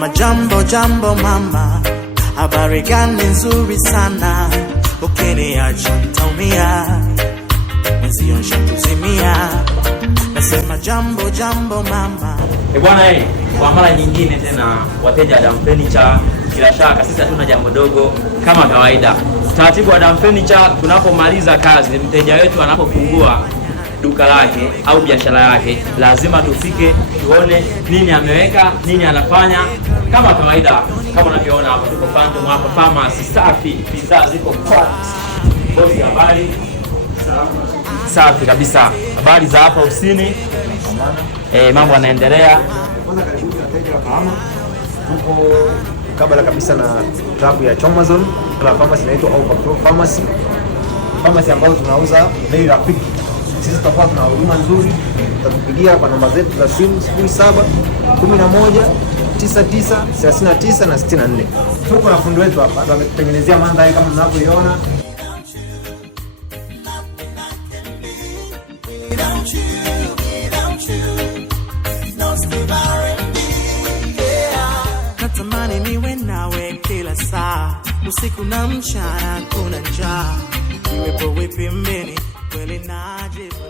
nasema jambo jambo mama, habari gani nzuri sana, ukiniacha nitaumia, mwenzio nishatuzimia. Nasema jambo jambo mama. Bwana kwa mara nyingine tena wateja wa Adam Furniture, bila shaka sisi hatuna jambo dogo kama kawaida. Taratibu wa Adam Furniture, tunapomaliza kazi, mteja wetu anapofungua duka lake au biashara yake, lazima tufike tuone nini ameweka, nini anafanya. Kama kawaida, kama unavyoona hapa, tuko Phantom hapa, pharmacy safi, bidhaa ziko hot. Bosi, habari? Safi kabisa. Habari za hapa ofisini? Mambo yanaendelea. Kwanza karibuni wateja wa Kahama. Tuko kabla kabisa na klabu ya Chomazon. La pharmacy inaitwa Overflow Pharmacy. Pharmacy ambayo tunauza bei rafiki. Sisi tutakuwa tuna huduma nzuri. Tutakupigia kwa namba zetu za simu 07 11 99 39 na 64. Tuko na fundi wetu hapa, tumetengenezea mandhari kama mnavyoiona. Natamani niwe nawe kila saa, usiku na mchana, kuna njaa, niwepo pembeni, kweli najibu.